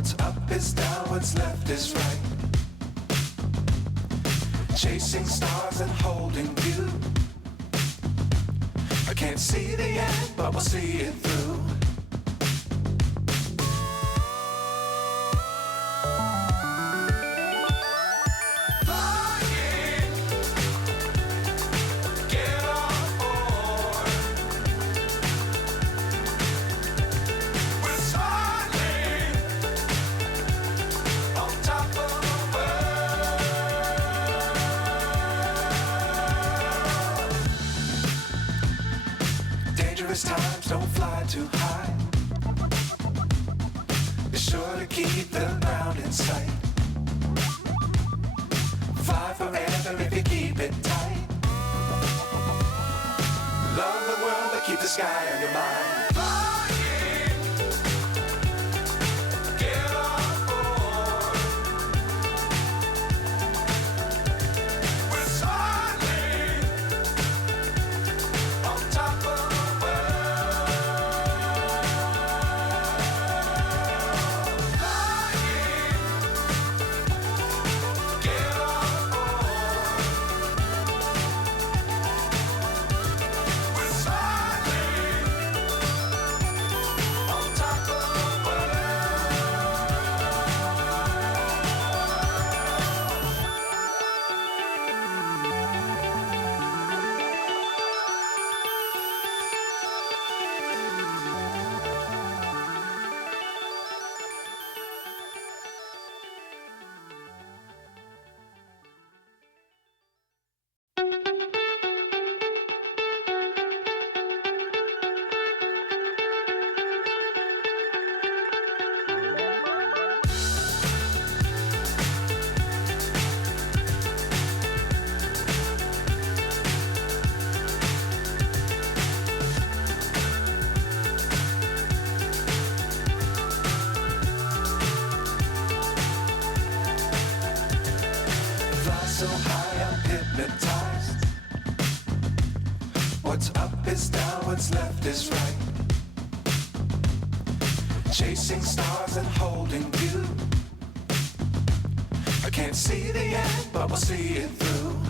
What's up is down, what's left is right. Chasing stars and holding you. I can't see the end, but we'll see it through. Dangerous times, don't fly too high. Be sure to keep the ground in sight. Fly forever if you keep it tight. Love the world, but keep the sky on your mind. So high, I'm hypnotized. What's up is down, what's left is right. Chasing stars and holding you. I can't see the end, but we'll see it through.